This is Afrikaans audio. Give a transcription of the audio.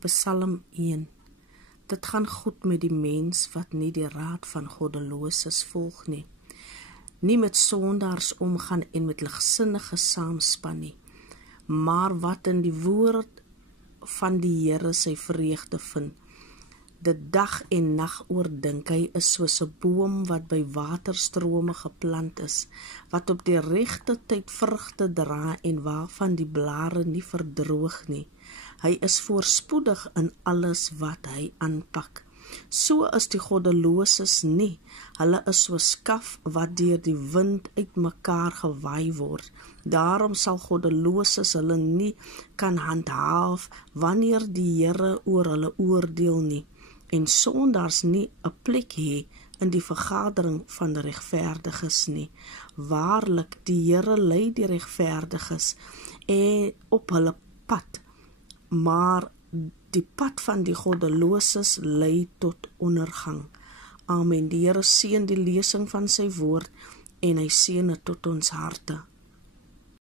Psalm 1. Dit gaan goed met die mens wat nie die raad van goddeloses volg nie. Nie met sondaars omgaan en met ligsinnige saamspan nie, maar wat in die woord van die Here sy vreugde vind. Dit dag en nag oordink, hy is soos 'n boom wat by waterstrome geplant is, wat op die regte tyd vrugte dra en waarvan die blare nie verdroog nie. Hy is voorspoedig in alles wat hy aanpak. So is die goddeloses nie, hulle is so skaf wat deur die wind uitmekaar gewaai word. Daarom sal goddeloses hulle nie kan handhaaf wanneer die Here oor hulle oordeel nie, en sondaars nie 'n plek hê in die vergadering van die regverdiges nie. Waarlik, die Here lei die regverdiges op hulle pad, maar die pad van die goddeloses lei tot ondergang. Amen. Die Here seën die lesing van sy woord en hy seën dit tot ons harte.